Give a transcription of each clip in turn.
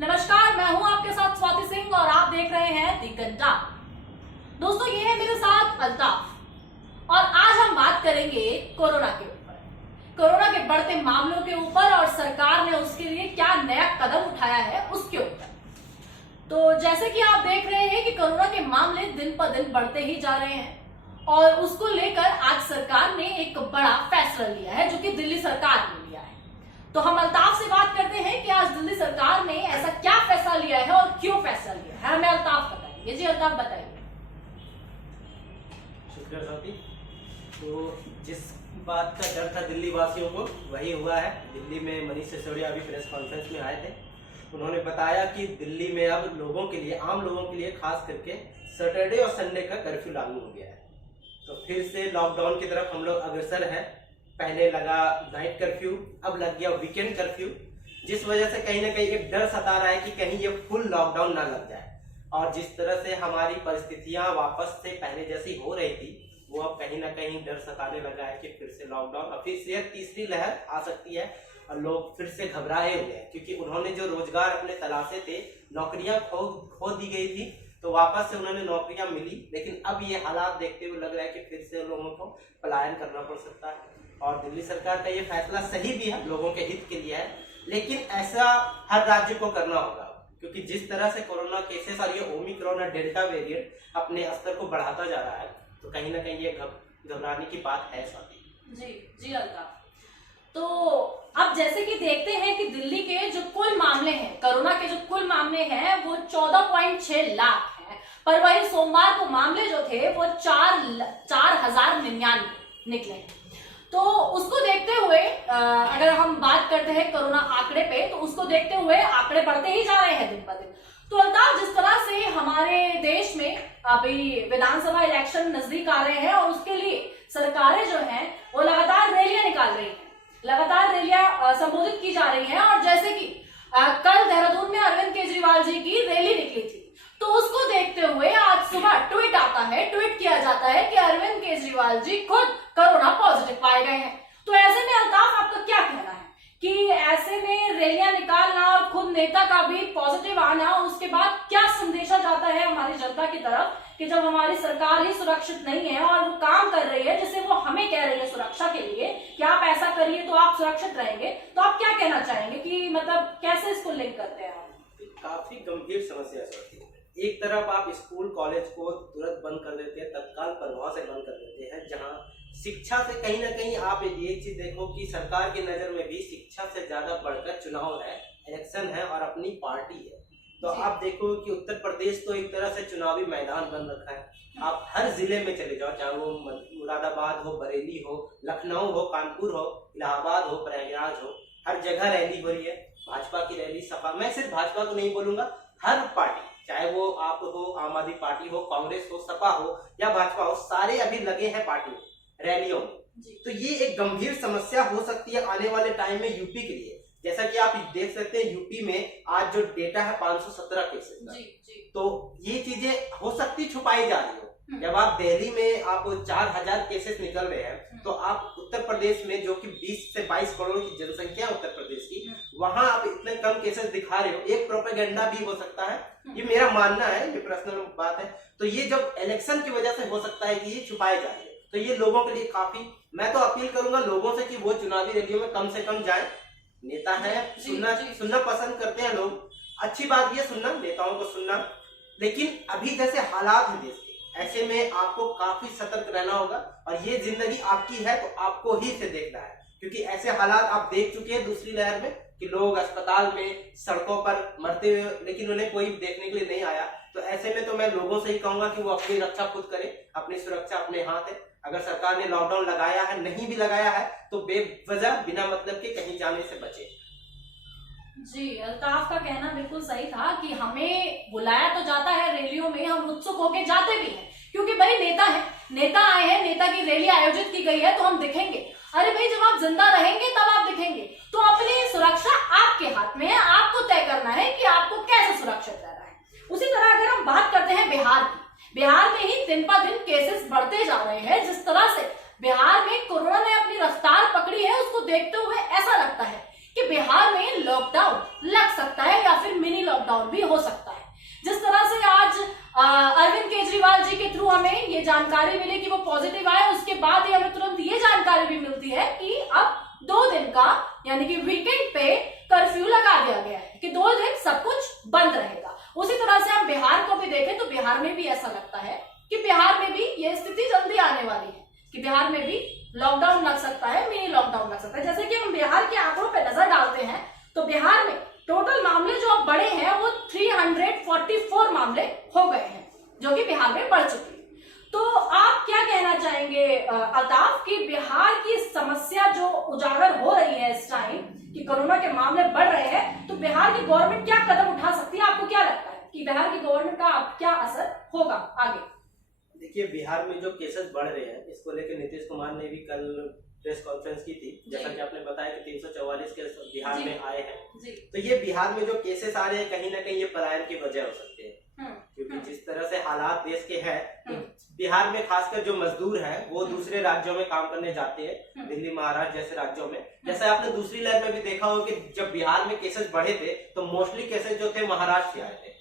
नमस्कार, मैं हूं आपके साथ स्वाति सिंह और आप देख रहे हैं दी घंटा। दोस्तों, ये है मेरे साथ अल्ताफ और आज हम बात करेंगे कोरोना के ऊपर, कोरोना के बढ़ते मामलों के ऊपर और सरकार ने उसके लिए क्या नया कदम उठाया है उसके ऊपर। तो जैसे कि आप देख रहे हैं कि कोरोना के मामले दिन पर दिन बढ़ते ही जा रहे हैं और उसको लेकर आज सरकार ने एक बड़ा फैसला लिया है जो कि दिल्ली सरकार ने लिया है। तो हम अल्ताफ से बात करते हैं कि आज दिल्ली सरकार ने ऐसा क्या फैसला लिया है और क्यों फैसला लिया है, हमें अल्ताफ बताइए। जी अल्ताफ, बताइए। शुक्रिया स्वाति। तो जिस बात का डर था दिल्ली वासियों को वही हुआ है। दिल्ली में मनीष सिसोदिया अभी प्रेस कॉन्फ्रेंस में आए थे। उन्होंने बताया कि दिल्ली में अब लोगों के लिए, आम लोगों के लिए खास करके सैटरडे और संडे का कर्फ्यू लागू हो गया है। तो फिर से लॉकडाउन की तरफ हम लोग अग्रसर हैं। पहले लगा नाइट कर्फ्यू, अब लग गया वीकेंड कर्फ्यू, जिस वजह से कहीं ना कहीं एक डर सता रहा है कि कहीं ये फुल लॉकडाउन ना लग जाए। और जिस तरह से हमारी परिस्थितियां वापस से पहले जैसी हो रही थी, वो अब कहीं ना कहीं डर सताने लगा है कि फिर से लॉकडाउन, अब फिर से तीसरी लहर आ सकती है और लोग फिर से घबराए हुए हैं। क्योंकि उन्होंने जो रोजगार अपने तलाशे थे, नौकरियां खो दी गई थी, तो वापस से उन्होंने नौकरियां मिली, लेकिन अब ये हालात देखते हुए लग रहा है कि फिर से लोगों को पलायन करना पड़ सकता है। और दिल्ली सरकार का ये फैसला सही भी है, लोगों के हित के लिए है, लेकिन ऐसा हर राज्य को करना होगा। क्योंकि जिस तरह से कोरोना केसेस और ये ओमिक्रॉन और डेल्टा वेरिएंट अपने स्तर को बढ़ाता जा रहा है, तो कहीं ना कहीं ये घबराने की बात है स्वाति। जी अल्ताफ। तो अब जैसे कि देखते हैं कि दिल्ली के जो कुल मामले हैं, कोरोना के जो कुल मामले हैं वो 14.6 लाख हैं, पर वही सोमवार को मामले जो थे वो 4,099 निकले। तो उसको देखते हुए अगर हम बात करते हैं कोरोना आंकड़े पे, तो उसको देखते हुए आंकड़े बढ़ते ही जा रहे हैं दिन ब दिन। तो अल्ताफ, जिस तरह से हमारे देश में अभी विधानसभा इलेक्शन नजदीक आ रहे हैं और उसके लिए सरकारें जो हैं वो लगातार रैलियां निकाल रही हैं, लगातार रैलियां संबोधित की जा रही हैं। और जैसे कि कल देहरादून में अरविंद केजरीवाल जी की रैली निकली थी, तो उसको देखते हुए आज सुबह ट्वीट किया जाता है कि अरविंद केजरीवाल जी खुद कोरोना पॉजिटिव पाए गए हैं। तो ऐसे में अल्ताफ, आपका क्या कहना है कि ऐसे में रैलियां निकालना और खुद नेता का भी पॉजिटिव आना, उसके बाद क्या संदेशा जाता है हमारी जनता की तरफ कि जब हमारी सरकार ही सुरक्षित नहीं है और वो काम कर रही है जिसे वो हमें कह रही है सुरक्षा के लिए कि आप ऐसा करिए तो आप सुरक्षित रहेंगे, तो आप क्या कहना चाहेंगे कि मतलब कैसे इसको लिंक करते हैं आप? काफी गंभीर समस्या है। एक तरफ आप स्कूल कॉलेज को तुरंत बंद कर देते हैं, तत्काल प्रभाव से बंद कर देते हैं, जहां शिक्षा से कहीं ना कहीं आप ये चीज देखो कि सरकार की नजर में भी शिक्षा से ज्यादा बढ़कर चुनाव है, इलेक्शन है और अपनी पार्टी है। तो आप देखो कि उत्तर प्रदेश तो एक तरह से चुनावी मैदान बन रखा है। आप हर जिले में चले जाओ, चाहे वो मुरादाबाद हो, बरेली हो, लखनऊ हो, कानपुर हो, इलाहाबाद हो, प्रयागराज हो, हर जगह रैली हो रही है। भाजपा की रैली, सपा, मैं सिर्फ भाजपा को नहीं बोलूंगा, हर पार्टी, चाहे वो आप हो, आम आदमी पार्टी हो, कांग्रेस हो, सपा हो या भाजपा हो, सारे अभी लगे हैं पार्टी में, रैलियों में। तो ये एक गंभीर समस्या हो सकती है आने वाले टाइम में यूपी के लिए। जैसा कि आप देख सकते हैं यूपी में आज जो डेटा है 517 केसेस का, तो ये चीजें हो सकती छुपाई जा रही हो। जब आप दिल्ली में आप 4,000 केसेस निकल रहे हैं, तो आप उत्तर प्रदेश में जो कि 20 से 22 करोड़ की जनसंख्या है उत्तर प्रदेश की, वहां आप इतने कम केसेस दिखा रहे हो, एक प्रोपेगेंडा भी हो सकता है। ये मेरा मानना है, ये पर्सनल बात है। तो ये जब इलेक्शन की वजह से हो सकता है कि ये छुपाई जा रही है, तो ये लोगों के लिए काफी, मैं तो अपील करूंगा लोगों से कि वो चुनावी रैलियों में कम से कम जाए। नेता है, सुनना पसंद करते हैं लोग, अच्छी बात ये सुनना, नेताओं को सुनना, लेकिन अभी जैसे हालात हैं देश के, ऐसे में आपको काफी सतर्क रहना होगा। और ये जिंदगी आपकी है तो आपको ही इसे देखना है, क्योंकि ऐसे हालात आप देख चुके हैं दूसरी लहर में कि लोग अस्पताल में, सड़कों पर मरते हुए, लेकिन उन्हें कोई देखने के लिए नहीं आया। तो ऐसे में तो मैं लोगों से ही कहूंगा कि वो अपनी रक्षा खुद करें, अपनी सुरक्षा अपने हाथ है। अगर सरकार ने लॉकडाउन लगाया है, नहीं भी लगाया है, तो बेवजह बिना मतलब के कहीं जाने से बचे। जी, अल्ताफ का कहना बिल्कुल सही था कि हमें बुलाया तो जाता है रैलियों में, हम उत्सुक होकर जाते भी हैं, क्योंकि भाई नेता है, नेता आए हैं, नेता की रैली आयोजित की गई है तो हम दिखेंगे। अरे भाई, जब आप जिंदा रहेंगे तब आप दिखेंगे। तो अपनी सुरक्षा आपके हाथ में है, आपको तय करना है कि आपको कैसे सुरक्षित रहना है। उसी तरह अगर हम बात करते हैं बिहार की, बिहार में ही दिन पर दिन केसेस बढ़ते जा रहे हैं। जिस तरह से बिहार में कोरोना ने अपनी रफ्तार पकड़ी है, उसको देखते हुए ऐसा लगता है कि बिहार में लॉकडाउन लग सकता है या फिर मिनी लॉकडाउन लॉकडाउन भी हो सकता है। जिस तरह से आज अरविंद केजरीवाल जी के थ्रू हमें ये जानकारी मिली कि वो पॉजिटिव आए, उसके बाद ही हमें तुरंत ये जानकारी भी मिलती है कि अब 2 दिन का यानी कि वीकेंड पे कर्फ्यू लगा दिया गया है कि 2 दिन सब कुछ बंद रहेगा। उसी तरह से हम बिहार को भी देखें तो बिहार में भी ऐसा लगता है कि बिहार में भी ये स्थिति जल्दी आने वाली है कि बिहार में भी लॉकडाउन लग सकता है, मिनी लॉकडाउन लग सकता है। जैसे कि हम बिहार के आंकड़ों पे नजर डालते हैं तो बिहार में टोटल मामले जो अब बढ़े हैं वो 344 मामले हो गए हैं, जो कि बिहार में बढ़ चुके हैं। तो आप क्या कहना चाहेंगे अल्ताफ कि बिहार की समस्या जो उजागर हो रही है इस टाइम कि कोरोना के मामले बढ़ रहे हैं, तो बिहार की गवर्नमेंट क्या कदम उठा सकती है? आपको क्या लगता है कि बिहार की गवर्नमेंट का अब क्या असर होगा आगे? देखिए, बिहार में जो केसेस बढ़ रहे हैं इसको लेकर नीतीश कुमार ने भी कल प्रेस कॉन्फ्रेंस की थी, जैसा कि आपने बताया कि 344 केस बिहार में आए हैं। तो ये बिहार में जो केसेस आ रहे हैं कहीं ना कहीं ये पलायन की वजह हो सकती है, क्योंकि जिस तरह से हालात देश के हैं तो बिहार में खासकर जो मजदूर हैं वो दूसरे राज्यों में काम करने जाते हैं, दिल्ली महाराष्ट्र जैसे राज्यों में। जैसे आपने दूसरी लहर में भी देखा हो कि जब बिहार में केसेस बढ़े थे तो मोस्टली केसेस जो थे महाराष्ट्र से आए थे।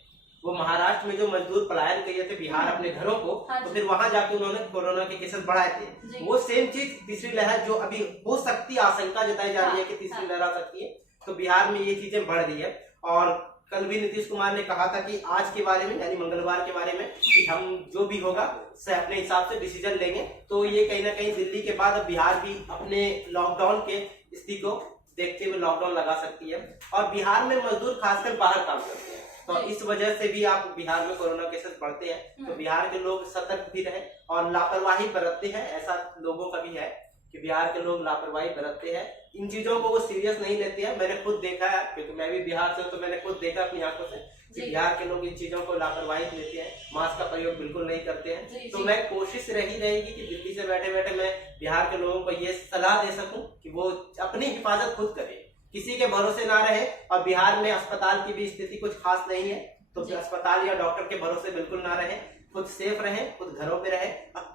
वो महाराष्ट्र में जो मजदूर पलायन किए थे बिहार अपने घरों को, तो फिर वहां जाके उन्होंने कोरोना के केसेस बढ़ाए थे। वो सेम चीज तीसरी लहर जो अभी हो सकती है, आशंका जताई जा रही है कि तीसरी लहर आ सकती है, तो बिहार में ये चीजें बढ़ रही है। और कल भी नीतीश कुमार ने कहा था कि आज के बारे में यानी मंगलवार के बारे में कि हम जो भी होगा से अपने हिसाब से डिसीजन लेंगे। तो ये कहीं ना कहीं दिल्ली के बाद अब बिहार भी अपने लॉकडाउन के स्थिति को देखते हुए लॉकडाउन लगा सकती है। और बिहार में मजदूर खासकर बाहर काम करते हैं, तो इस वजह से भी आप बिहार में कोरोना केसेस बढ़ते हैं। तो बिहार के लोग सतर्क भी रहे और लापरवाही बरतते हैं, ऐसा लोगों का भी है कि बिहार के लोग लापरवाही बरतते हैं, इन चीजों को वो सीरियस नहीं लेते हैं। मैंने खुद देखा है, क्योंकि मैं भी बिहार से हूँ, तो मैंने खुद देखा अपनी आंखों से कि बिहार के लोग इन चीजों को लापरवाही लेते हैं, मास्क का प्रयोग बिल्कुल नहीं करते हैं। तो मैं कोशिश रही रहेगी कि दिल्ली से बैठे बैठे मैं बिहार के लोगों को ये सलाह दे सकूं कि वो अपनी हिफाजत खुद करें, किसी के भरोसे ना रहे। और बिहार में अस्पताल की भी स्थिति कुछ खास नहीं है, तो अस्पताल या डॉक्टर के भरोसे बिल्कुल ना रहे, खुद सेफ रहे, खुद घरों पे रहे,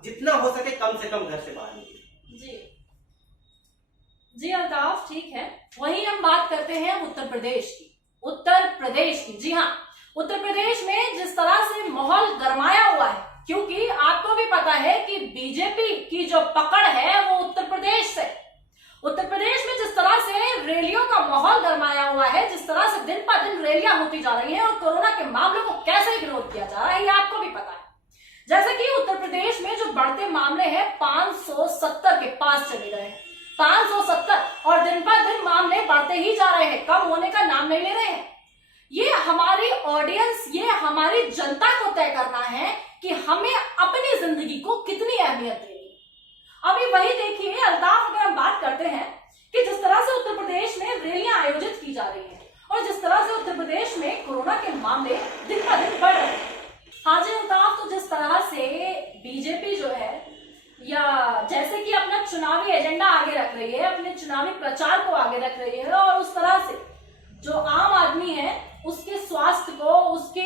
जितना हो सके कम से कम घर से बाहर निकले। जी अल्ताफ, ठीक है। वहीं हम बात करते हैं उत्तर प्रदेश की। जी हाँ, उत्तर प्रदेश में जिस तरह से माहौल गरमाया हुआ है, क्योंकि आपको भी पता है कि बीजेपी की जो पकड़ है वो उत्तर प्रदेश में जिस तरह से रैलियों का माहौल गरमाया हुआ है, जिस तरह से दिन पर दिन रैलियां होती जा रही हैं और कोरोना के मामलों को कैसे विरोध किया जा रहा है ये आपको भी पता है। जैसे कि उत्तर प्रदेश में जो बढ़ते मामले हैं 570 के पास चले गए, 570, और दिन पर दिन मामले बढ़ते ही जा रहे हैं, कम होने का नाम नहीं ले रहे हैं। ये हमारी ऑडियंस, ये हमारी जनता को तय करना है कि हमें अपनी जिंदगी को कितनी अहमियत देनी है। अभी वही देखिए अल्ताफ, अगर हम बात करते हैं कि जिस तरह से उत्तर प्रदेश में रैलियां आयोजित की जा रही हैं और जिस तरह से उत्तर प्रदेश में कोरोना के मामले दिन पर दिन बढ़ रहे हैं। हाँ जी अल्ताफ, तो जिस तरह से बीजेपी जो है या जैसे कि अपना चुनावी एजेंडा आगे रख रही है, अपने चुनावी प्रचार को आगे रख रही है, और उस तरह से जो आम आदमी है उसके स्वास्थ्य को, उसके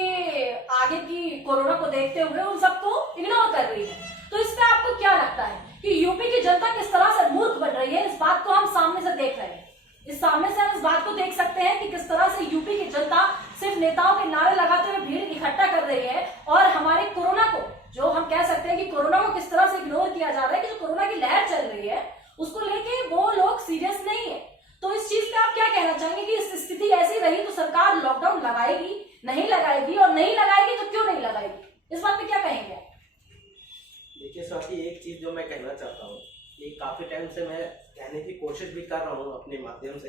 आगे की कोरोना को देखते हुए उन सबको इग्नोर कर रही है, तो इस पे आपको क्या लगता है कि यूपी की जनता किस तरह से मूर्ख बन रही है? इस बात को हम सामने से देख रहे हैं। सामने से हम इस बात को देख सकते हैं कि किस तरह से यूपी की जनता सिर्फ नेताओं के नारे लगाते हुए भीड़ इकट्ठा कर रही है, और हमारे कोरोना को, जो हम कह सकते हैं कि कोरोना को किस तरह से इग्नोर किया जा रहा है, कि जो कोरोना की लहर चल रही है उसको लेके वो लोग सीरियस नहीं है। तो इस चीज पे आप क्या कहना चाहेंगे कि इस स्थिति ऐसी रही तो सरकार लॉकडाउन लगाएगी, नहीं लगाएगी, और नहीं लगाएगी तो क्यों नहीं लगाएगी? इस बात पे क्या कहेंगे? देखिए स्वाति, एक चीज जो मैं कहना चाहता हूँ, ये काफी टाइम से मैं कहने की कोशिश भी कर रहा हूँ अपने माध्यम से,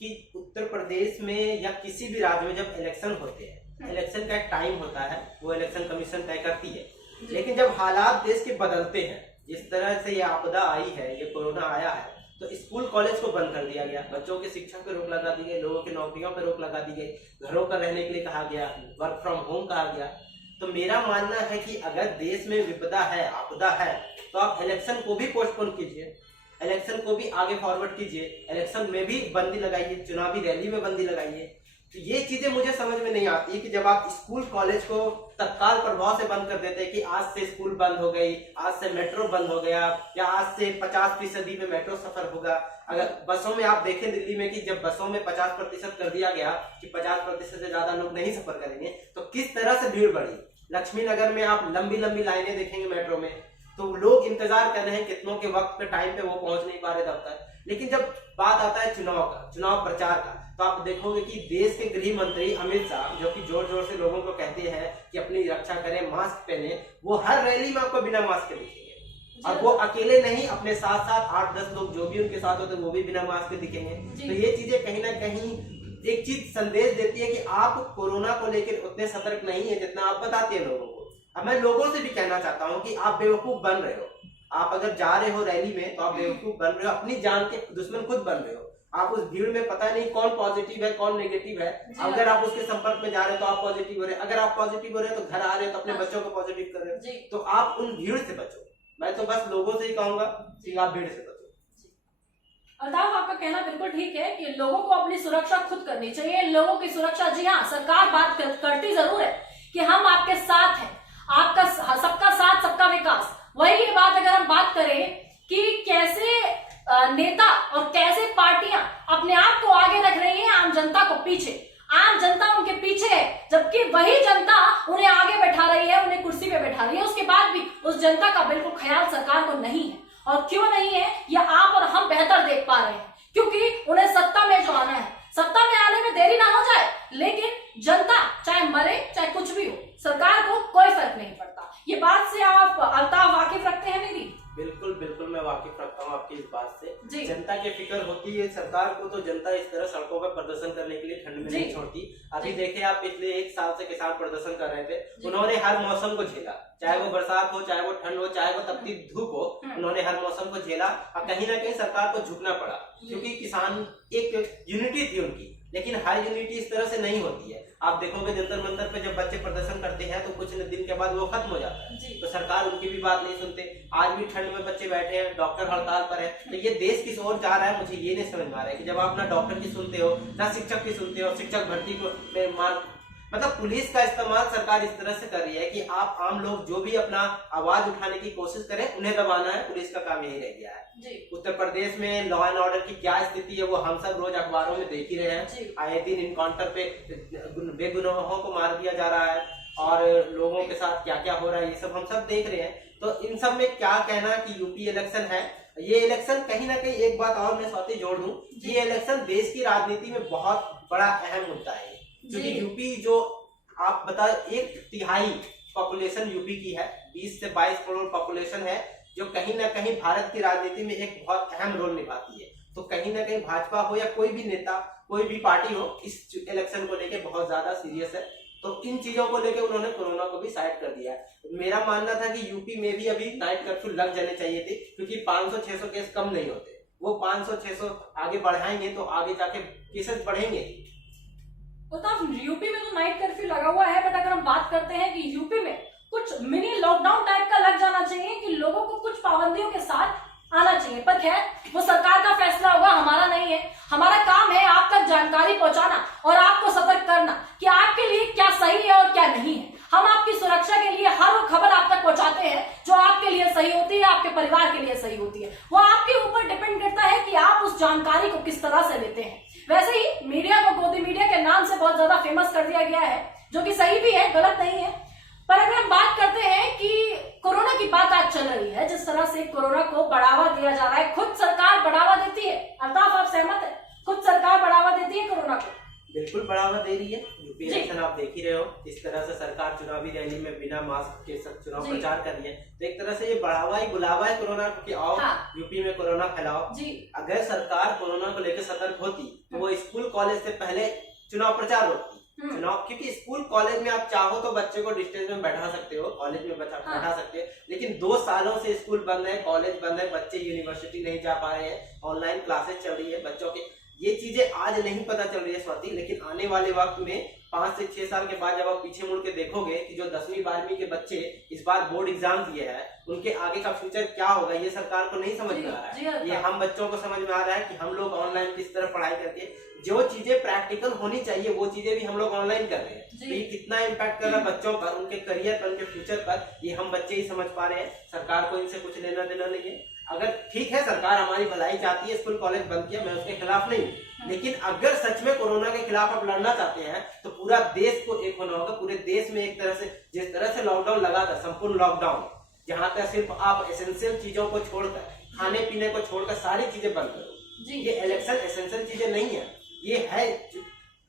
कि उत्तर प्रदेश में या किसी भी राज्य में जब इलेक्शन होते हैं, इलेक्शन का एक टाइम होता है, वो इलेक्शन कमीशन तय करती है। लेकिन जब हालात देश के बदलते हैं, जिस तरह से ये आपदा आई है, ये कोरोना आया है, तो स्कूल कॉलेज को बंद कर दिया गया, बच्चों की शिक्षा पे रोक लगा दी गई, लोगों की नौकरियों पे रोक लगा दी गई, घरों का रहने के लिए कहा गया, वर्क फ्रॉम होम कहा गया। तो मेरा मानना है कि अगर देश में विपदा है, आपदा है, तो आप इलेक्शन को भी पोस्टपोन कीजिए, इलेक्शन को भी आगे फॉरवर्ड कीजिए, इलेक्शन में भी बंदी लगाइए, चुनावी रैली में बंदी लगाइए, तो ये चीजें मुझे समझ में नहीं आती कि जब आप स्कूल कॉलेज को तत्काल प्रभाव से बंद कर देते हैं कि आज से स्कूल बंद हो गई, आज से मेट्रो बंद हो गया, या आज से 50% में मेट्रो सफर होगा। अगर बसों में आप देखें दिल्ली में कि जब बसों में 50% कर दिया गया कि 50% से ज्यादा लोग नहीं सफर करेंगे, तो किस तरह से भीड़ बढ़ी। लक्ष्मी नगर में आप लंबी लंबी लाइनें देखेंगे मेट्रो में, तो लोग इंतजार कर रहे हैं कितनों के वक्त पे टाइम पे वो पहुंच नहीं पा रहे दफ्तर। लेकिन जब बात आता है चुनाव प्रचार का, तो आप देखोगे कि देश के गृह मंत्री अमित शाह, जो कि जोर जोर से लोगों को कहते हैं कि अपनी रक्षा करें, मास्क पहने, वो हर रैली में आपको बिना मास्क के दिखेंगे। और वो अकेले नहीं, अपने साथ साथ 8-10 लोग जो भी उनके साथ होते हैं वो भी बिना मास्क के दिखेंगे। तो ये चीजें कहीं ना कहीं एक चीज संदेश देती है कि आप कोरोना को लेकर उतने सतर्क नहीं है जितना आप बताते हैं लोगों को। अब मैं लोगों से भी कहना चाहता हूँ कि आप बेवकूफ बन रहे हो। आप अगर जा रहे हो रैली में तो आप बेवकूफ बन रहे हो, अपनी जान के दुश्मन खुद बन रहे हो। आप उस भीड़ में पता नहीं कौन पॉजिटिव है कौन नेगेटिव है, अगर आप उसके संपर्क में जा रहे हो तो आप पॉजिटिव हो रहे हैं, अगर आप पॉजिटिव हो रहे हो तो घर आ रहे हो तो अपने बच्चों को पॉजिटिव कर रहे हो, तो आप उन भीड़ से बचो। मैं तो बस लोगों से ही कहूंगा कि आप भीड़ से बचो। अल्ताफ, आपका कहना बिल्कुल ठीक है कि लोगों को अपनी सुरक्षा खुद करनी चाहिए। लोगों की सुरक्षा, जी हाँ, सरकार बात करती जरूर है कि हम आपके साथ हैं, आपका सबका साथ सबका विकास। वही ये बात अगर हम बात करें कि कैसे नेता और कैसे पार्टियां अपने आप को आगे रख रही हैं, आम जनता को पीछे, आम जनता उनके पीछे है, जबकि वही जनता उन्हें आगे बैठा रही है, उन्हें कुर्सी पे बैठा रही है। उसके बाद भी उस जनता का बिल्कुल ख्याल सरकार को नहीं है। और क्यों नहीं है, ये आप और हम बेहतर देख पा रहे हैं, क्योंकि उन्हें सत्ता में जो आना है, सत्ता में आने में देरी ना हो जाए, लेकिन जनता चाहे मरे चाहे कुछ भी हो, सरकार को कोई फर्क नहीं पड़ता। ये बात से आप अल्ताफ वाकिफ रखते हैं मेरी? बिल्कुल बिल्कुल, मैं वाकिफ रखता हूँ आपकी इस बात से। जी। जनता की फिक्र होती है सरकार को, तो जनता इस तरह सड़कों पर प्रदर्शन करने के लिए ठंड में नहीं छोड़ती। अभी देखे आप, पिछले 1 साल से किसान प्रदर्शन कर रहे थे, उन्होंने हर मौसम को झेला, चाहे वो बरसात हो, चाहे वो ठंड हो, चाहे वो तपती धूप हो, उन्होंने हर मौसम को झेला। और कहीं ना कहीं सरकार को झुकना पड़ा, क्योंकि किसान एक यूनिटी थी उनकी। लेकिन हर यूनिटी इस तरह से नहीं होती है। आप देखोगे जंतर मंतर पे जब बच्चे प्रदर्शन करते हैं तो कुछ दिन के बाद वो खत्म हो जाता है, तो सरकार उनकी भी बात नहीं सुनते। आज भी ठंड में बच्चे बैठे हैं, डॉक्टर हड़ताल पर है, तो ये देश किस ओर जा रहा है मुझे ये नहीं समझ में आ रहा है कि जब आप ना डॉक्टर की सुनते हो ना शिक्षक की सुनते हो, शिक्षक भर्ती को मतलब पुलिस का इस्तेमाल सरकार इस तरह से कर रही है कि आप आम लोग जो भी अपना आवाज उठाने की कोशिश करें उन्हें दबाना है। पुलिस का काम यही रह गया है। उत्तर प्रदेश में लॉ एंड ऑर्डर की क्या स्थिति है वो हम सब रोज अखबारों में देख ही रहे हैं। आए दिन इनकाउंटर पे बेगुनाहों को मार दिया जा रहा है और लोगों के साथ क्या क्या हो रहा है ये सब हम सब देख रहे हैं। तो इन सब में क्या कहना कि यूपी इलेक्शन है, ये इलेक्शन कहीं ना कहीं एक बात और मैं स्वाति जोड़ दूं, ये इलेक्शन देश की राजनीति में बहुत बड़ा अहम मुद्दा है, क्योंकि यूपी जो आप बता 1/3 पॉपुलेशन यूपी की है, 20 से 22 करोड़ पॉपुलेशन है, जो कहीं ना कहीं भारत की राजनीति में एक बहुत अहम रोल निभाती है। तो कहीं ना कहीं भाजपा हो या कोई भी नेता, कोई भी पार्टी हो, इस इलेक्शन को लेकर बहुत ज्यादा सीरियस है। तो इन चीजों को लेकर उन्होंने कोरोना को भी साइड कर दिया है। मेरा मानना था कि यूपी में भी अभी नाइट कर्फ्यू लग जाने चाहिए थे, क्योंकि 500-600 केस कम नहीं होते, वो 500-600 आगे बढ़ाएंगे तो आगे जाके केसेस बढ़ेंगे। तो यूपी में तो नाइट कर्फ्यू लगा हुआ है, बट अगर हम बात करते हैं कि यूपी में कुछ मिनी लॉकडाउन टाइप का लग जाना चाहिए कि लोगों को कुछ पाबंदियों के साथ आना चाहिए, पर खैर वो सरकार का फैसला होगा, हमारा नहीं है। हमारा काम है आप तक जानकारी पहुंचाना और आपको सतर्क करना कि आपके लिए क्या सही है और क्या नहीं है। हम आपकी सुरक्षा के लिए हर वो खबर आप तक पहुंचाते हैं जो आपके लिए सही होती है, आपके परिवार के लिए सही होती है। वो आपके ऊपर डिपेंड करता है कि आप उस जानकारी को किस तरह से लेते हैं। वैसे ही मीडिया को गोदी मीडिया के नाम से बहुत ज्यादा फेमस कर दिया गया है, जो कि सही भी है, गलत नहीं है। पर अगर हम बात करते हैं कि कोरोना की बात आज चल रही है, जिस तरह से कोरोना को बढ़ावा दिया जा रहा है, खुद सरकार बढ़ावा देती है। अल्ताफ, आप सहमत है? खुद सरकार बढ़ावा देती है कोरोना को? बिल्कुल बढ़ावा दे रही है। यूपी इलेक्शन आप देख ही रहे हो, इस तरह से सरकार चुनावी रैली में बिना मास्क के सब चुनाव प्रचार कर रही है। तो एक तरह से ये बढ़ावा ही बुलावा है कोरोना को कि आओ यूपी में कोरोना फैलाओ। अगर सरकार कोरोना को लेकर सतर्क होती तो वो स्कूल कॉलेज से पहले चुनाव प्रचार रोकती। क्योंकि स्कूल कॉलेज में आप चाहो तो बच्चे को डिस्टेंस में बैठा सकते हो, कॉलेज में बैठा सकते हो, लेकिन 2 सालों से स्कूल बंद है, कॉलेज बंद है, बच्चे यूनिवर्सिटी नहीं जा पा रहे हैं, ऑनलाइन क्लासेस चल रही है बच्चों के। ये चीजें आज नहीं पता चल रही है स्वाति, लेकिन आने वाले वक्त में 5 से 6 साल के बाद जब आप पीछे मुड़ के देखोगे कि जो 10वीं 12वीं के बच्चे इस बार बोर्ड एग्जाम दिए हैं, उनके आगे का फ्यूचर क्या होगा, ये सरकार को नहीं समझ में आ रहा है। ये हम बच्चों को समझ में आ रहा है कि हम लोग ऑनलाइन किस तरह पढ़ाई करके जो चीजें प्रैक्टिकल होनी चाहिए वो चीजें भी हम लोग ऑनलाइन कर रहे हैं। तो ये कितना इम्पैक्ट कर रहा है बच्चों पर, उनके करियर पर, उनके फ्यूचर पर, ये हम बच्चे ही समझ पा रहे हैं। सरकार को इनसे कुछ लेना देना नहीं है। अगर ठीक है सरकार हमारी भलाई चाहती है, स्कूल कॉलेज बंद किया, मैं उसके खिलाफ नहीं हूँ, लेकिन अगर सच में कोरोना के खिलाफ आप लड़ना चाहते हैं तो पूरा देश को एक होना होगा। पूरे देश में एक तरह से, जिस तरह से लॉकडाउन लगा था, संपूर्ण लॉकडाउन, जहां तक सिर्फ आप एसेंशियल चीजों को छोड़कर, खाने पीने को छोड़कर सारी चीजें बंद करो। ये इलेक्शन एसेंशियल चीजें नहीं है, ये है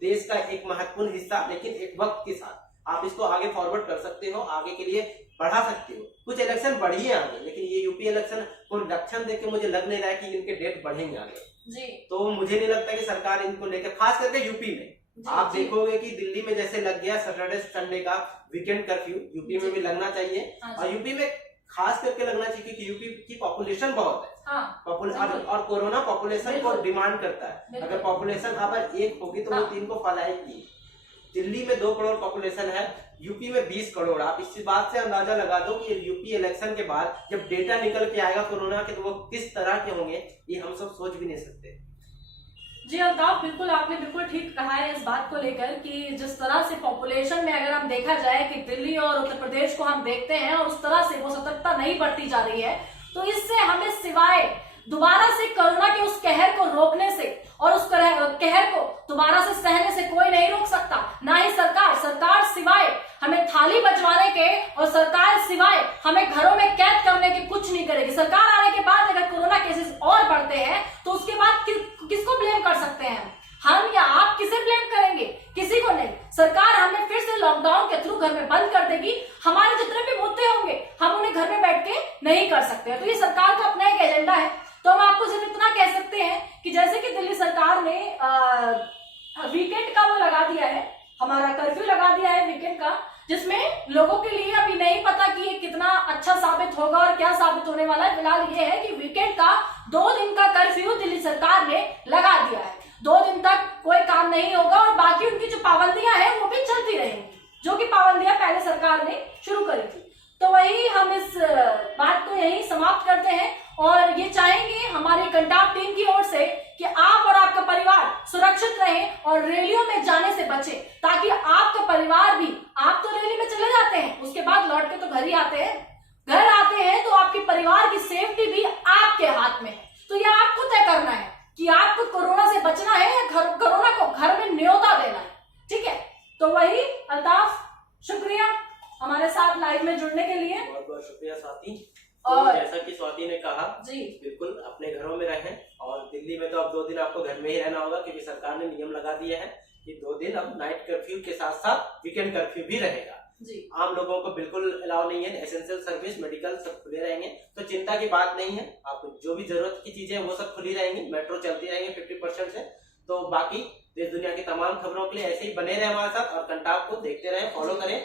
देश का एक महत्वपूर्ण हिस्सा, लेकिन एक वक्त के साथ आप इसको आगे फॉरवर्ड कर सकते हो, आगे के लिए बढ़ा सकते हो। कुछ इलेक्शन बढ़िए आगे, लेकिन ये यूपी इलेक्शन को लक्षण देख के मुझे लग नहीं रहा है कि इनके डेट बढ़ेंगे आगे जी। तो मुझे नहीं लगता कि सरकार इनको लेकर, खास करके यूपी में आप देखोगे कि दिल्ली में जैसे लग गया सैटरडे संडे का वीकेंड कर्फ्यू, यूपी में भी लगना चाहिए। और यूपी में खास करके लगना चाहिए क्योंकि यूपी की पॉपुलेशन बहुत है। और कोरोना पॉपुलेशन को डिमांड करता है। अगर पॉपुलेशन अगर 1 होगी तो वो 3 को फैलाएगी। दिल्ली में 2 करोड़ पॉपुलेशन है, यूपी में 20 करोड़। आप इस बात से अंदाजा लगा दो कि यूपी इलेक्शन के बाद जब डेटा निकल के आएगा कोरोना के, तो वो किस तरह के होंगे, ये हम सब सोच भी नहीं सकते। जी अल्ताफ, बिल्कुल आपने बिल्कुल ठीक कहा है इस बात को लेकर कि जिस तरह से पॉपुलेशन में अगर हम देखा जाए कि दिल्ली और उत्तर प्रदेश को हम देखते हैं और उस तरह से वो सतर्कता नहीं बढ़ती जा रही है, तो इससे हमें सिवाय दोबारा से कोरोना के उस कहर को रोकने से और उस कहर को दोबारा से सहने से कोई नहीं रोक सकता, ना ही सरकार सिवाय हमें थाली बचवाने के और सरकार सिवाय हमें घरों में कैद करने के कुछ नहीं करेगी। सरकार आने के बाद अगर कोरोना केसेस और बढ़ते हैं तो उसके बाद किसको ब्लेम कर सकते हैं हम या आप? किसे ब्लेम करेंगे? किसी को नहीं। सरकार हमें फिर से लॉकडाउन के थ्रू घर में बंद कर देगी। हमारे जितने भी मुद्दे होंगे हम उन्हें घर में बैठ के नहीं कर सकते। तो ये सरकार का अपना एक एजेंडा है। तो हम आपको सिर्फ इतना कह सकते हैं कि जैसे कि दिल्ली सरकार ने वीकेंड का वो लगा दिया है, हमारा कर्फ्यू लगा दिया है वीकेंड का, जिसमें लोगों के लिए अभी नहीं पता कि ये कितना अच्छा साबित होगा और क्या साबित होने वाला है। फिलहाल ये है कि वीकेंड का 2 दिन का कर्फ्यू दिल्ली सरकार ने लगा दिया है। 2 दिन तक कोई काम नहीं होगा और बाकी उनकी जो पाबंदियां हैं वो भी चलती रहेंगी, जो कि पाबंदियां पहले सरकार ने शुरू करी थी। तो वही हम इस बात को यही समाप्त करते हैं और ये चाहेंगे हमारी कंटाप टीम की ओर से कि आप और आपका परिवार सुरक्षित रहें और रैलियों में जाने से बचें, ताकि आपका परिवार भी, आप तो रैली में चले जाते हैं उसके बाद लौट के तो घर ही आते हैं, घर आते हैं तो आपके परिवार की सेफ्टी भी आपके हाथ में है। तो ये आपको तय करना है कि आपको कोरोना से बचना है या कोरोना को घर में न्योता देना है। ठीक है, तो वही अल्ताफ, शुक्रिया हमारे साथ लाइव में जुड़ने के लिए। बहुत बहुत शुक्रिया स्वाति। और जैसा कि स्वाति ने कहा जी, बिल्कुल अपने घरों में रहें। और दिल्ली में तो अब 2 दिन आपको घर में ही रहना होगा क्योंकि सरकार ने नियम लगा दिया है कि 2 दिन अब नाइट कर्फ्यू के साथ साथ वीकेंड कर्फ्यू भी रहेगा जी। आम लोगों को बिल्कुल अलाउ नहीं है। एसेंशियल सर्विस, मेडिकल सब खुले रहेंगे, तो चिंता की बात नहीं है। आपको जो भी जरूरत की चीजें वो सब खुली रहेंगी, मेट्रो चलती रहेंगी 50% से। तो बाकी देश दुनिया की तमाम खबरों के लिए ऐसे ही बने रहे हमारे साथ और कंटाप को देखते रहें, फॉलो करें।